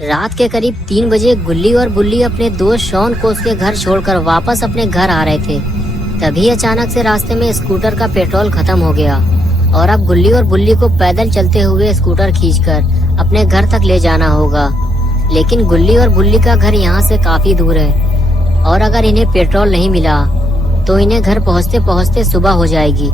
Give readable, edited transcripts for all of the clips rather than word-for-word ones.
रात के करीब 3 बजे गुल्ली और बुल्ली अपने दोस्त शॉन को उसके घर छोड़कर वापस अपने घर आ रहे थे। तभी अचानक से रास्ते में स्कूटर का पेट्रोल खत्म हो गया और अब गुल्ली और बुल्ली को पैदल चलते हुए स्कूटर खींचकर अपने घर तक ले जाना होगा। लेकिन गुल्ली और बुल्ली का घर यहाँ से काफी दूर है और अगर इन्हें पेट्रोल नहीं मिला तो इन्हें घर पहुँचते पहुँचते सुबह हो जाएगी।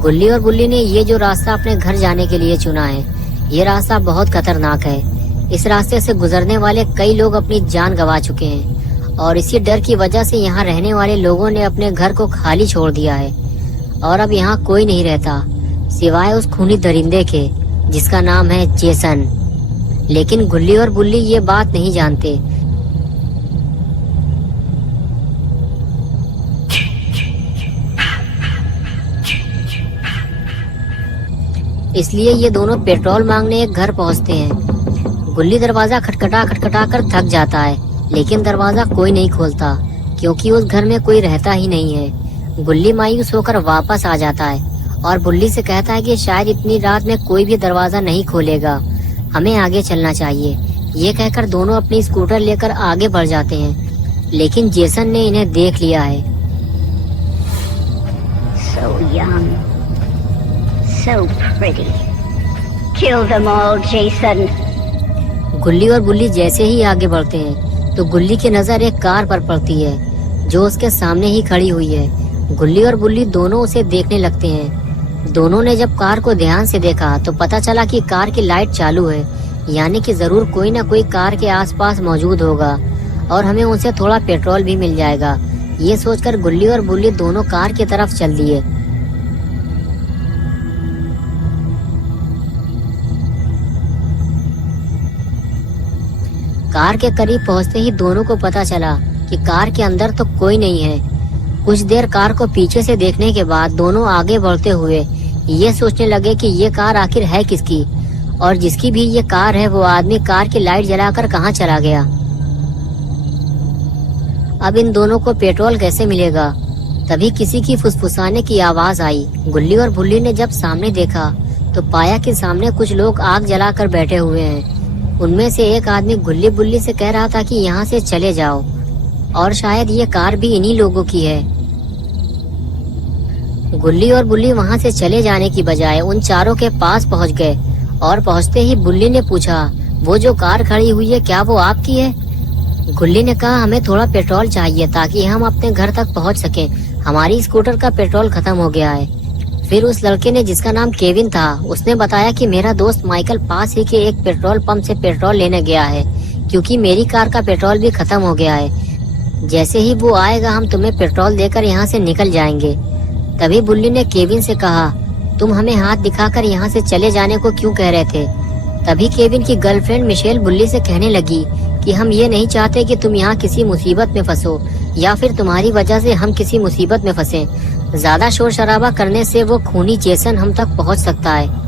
गुल्ली और बुल्ली ने ये जो रास्ता अपने घर जाने के लिए चुना है, ये रास्ता बहुत खतरनाक है। इस रास्ते से गुजरने वाले कई लोग अपनी जान गंवा चुके हैं और इसी डर की वजह से यहाँ रहने वाले लोगों ने अपने घर को खाली छोड़ दिया है और अब यहाँ कोई नहीं रहता सिवाय उस खूनी दरिंदे के जिसका नाम है जेसन। लेकिन गुल्ली और बुल्ली ये बात नहीं जानते। इसलिए ये दोनों पेट्रोल मांगने एक घर पहुँचते हैं। गुल्ली दरवाजा खटखटा कर थक जाता है, लेकिन दरवाजा कोई नहीं खोलता क्योंकि उस घर में कोई रहता ही नहीं है। गुल्ली मायूस होकर वापस आ जाता है और बुल्ली से कहता है कि शायद इतनी रात में कोई भी दरवाजा नहीं खोलेगा, हमें आगे चलना चाहिए। ये कहकर दोनों अपनी स्कूटर लेकर आगे बढ़ जाते हैं, लेकिन जेसन ने इन्हें देख लिया है। So young, so pretty. Kill them all, Jason. गुल्ली और बुल्ली जैसे ही आगे बढ़ते हैं तो गुल्ली की नजर एक कार पर पड़ती है जो उसके सामने ही खड़ी हुई है। गुल्ली और बुल्ली दोनों उसे देखने लगते हैं। दोनों ने जब कार को ध्यान से देखा तो पता चला कि कार की लाइट चालू है, यानी कि जरूर कोई ना कोई कार के आसपास मौजूद होगा और हमें उनसे थोड़ा पेट्रोल भी मिल जाएगा। ये सोचकर गुल्ली और बुल्ली दोनों कार की तरफ चल दिए। कार के करीब पहुंचते ही दोनों को पता चला कि कार के अंदर तो कोई नहीं है। कुछ देर कार को पीछे से देखने के बाद दोनों आगे बढ़ते हुए ये सोचने लगे कि ये कार आखिर है किसकी और जिसकी भी ये कार है वो आदमी कार की लाइट जलाकर कहाँ चला गया। अब इन दोनों को पेट्रोल कैसे मिलेगा। तभी किसी की फुसफुसाने की आवाज आई। गुल्ली और बुल्ली ने जब सामने देखा तो पाया कि सामने कुछ लोग आग जलाकर बैठे हुए हैं। उनमें से एक आदमी गुल्ली बुल्ली से कह रहा था कि यहाँ से चले जाओ और शायद ये कार भी इन्हीं लोगों की है। गुल्ली और बुल्ली वहाँ से चले जाने की बजाय उन चारों के पास पहुँच गए और पहुँचते ही बुल्ली ने पूछा, वो जो कार खड़ी हुई है क्या वो आपकी है? गुल्ली ने कहा, हमें थोड़ा पेट्रोल चाहिए ताकि हम अपने घर तक पहुँच सकें। हमारी स्कूटर का पेट्रोल खत्म हो गया है। फिर उस लड़के ने जिसका नाम केविन था उसने बताया कि मेरा दोस्त माइकल पास ही के एक पेट्रोल पंप से पेट्रोल लेने गया है क्योंकि मेरी कार का पेट्रोल भी खत्म हो गया है। जैसे ही वो आएगा हम तुम्हें पेट्रोल देकर यहाँ से निकल जाएंगे। तभी बुल्ली ने केविन से कहा, तुम हमें हाथ दिखाकर यहाँ से चले जाने को क्यों कह रहे थे? तभी केविन की गर्लफ्रेंड मिशेल बुल्ली से कहने लगी कि हम ये नहीं चाहते कि तुम यहाँ किसी मुसीबत में फंसो या फिर तुम्हारी वजह से हम किसी मुसीबत में फंसे। ज्यादा शोर शराबा करने से वो खूनी जेसन हम तक पहुंच सकता है।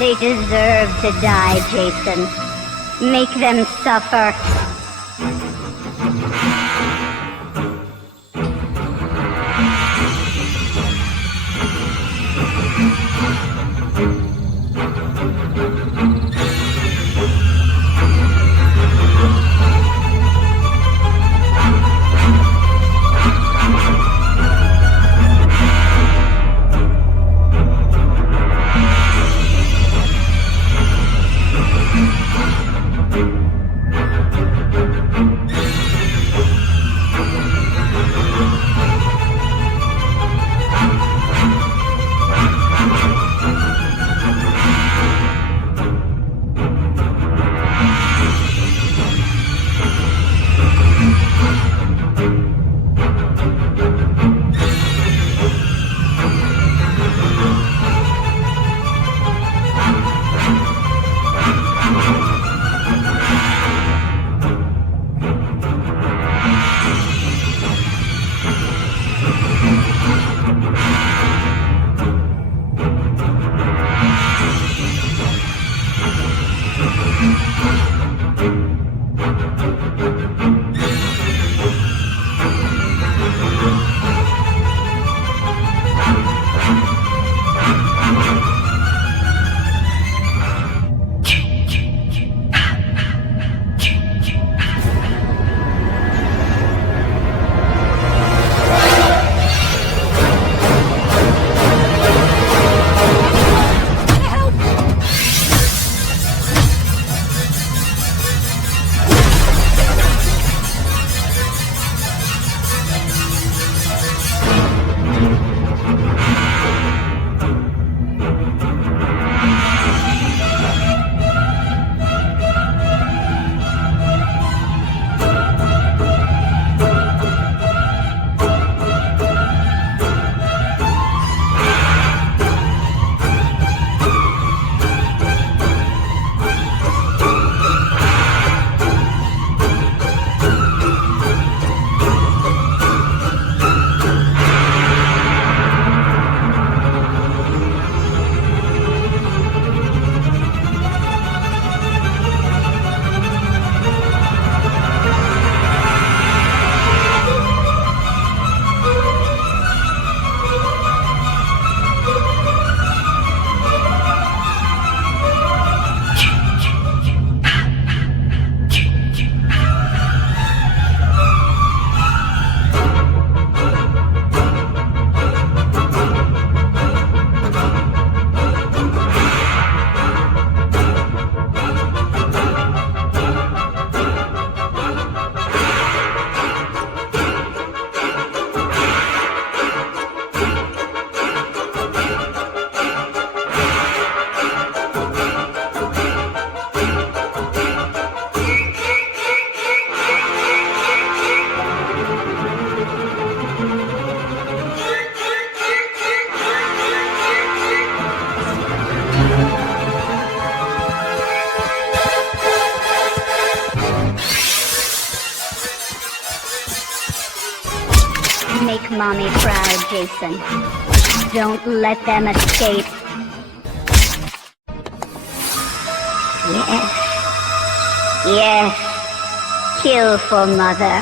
They deserve to die, Jason. Make them suffer. mommy proud, Jason. Don't let them escape. Yes. Yes. Kill for mother.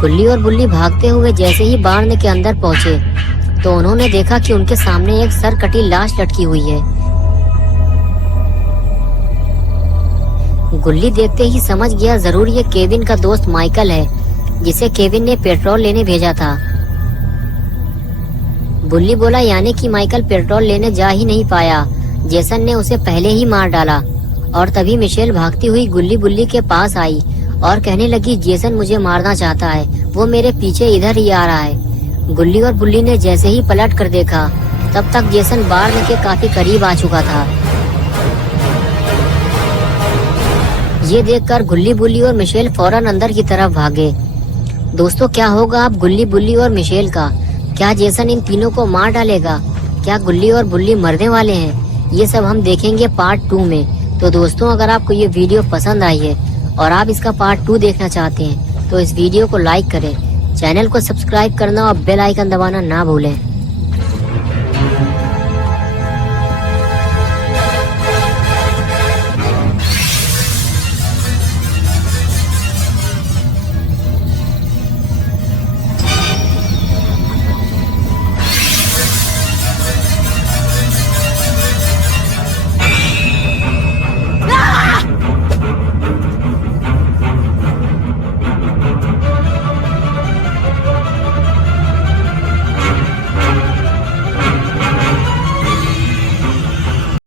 गुल्ली और बुल्ली भागते हुए जैसे ही बाण के अंदर पहुंचे तो उन्होंने देखा कि उनके सामने एक सर कटी लाश लटकी हुई है। गुल्ली देखते ही समझ गया जरूर ये केविन का दोस्त माइकल है जिसे केविन ने पेट्रोल लेने भेजा था। बुल्ली बोला यानी कि माइकल पेट्रोल लेने जा ही नहीं पाया, जेसन ने उसे पहले ही मार डाला। और तभी मिशेल भागती हुई गुल्ली बुल्ली के पास आई और कहने लगी जेसन मुझे मारना चाहता है, वो मेरे पीछे इधर ही आ रहा है। गुल्ली और बुल्ली ने जैसे ही पलट कर देखा तब तक जेसन बार्न के काफी करीब आ चुका था। ये देखकर गुल्ली बुल्ली और मिशेल फौरन अंदर की तरफ भागे। दोस्तों क्या होगा अब गुल्ली बुल्ली और मिशेल का? क्या जेसन इन तीनों को मार डालेगा? क्या गुल्ली और बुल्ली मरने वाले हैं? ये सब हम देखेंगे पार्ट 2 में। तो दोस्तों अगर आपको ये वीडियो पसंद आई है और आप इसका पार्ट 2 देखना चाहते हैं तो इस वीडियो को लाइक करें, चैनल को सब्सक्राइब करना और बेल आइकन दबाना ना भूलें।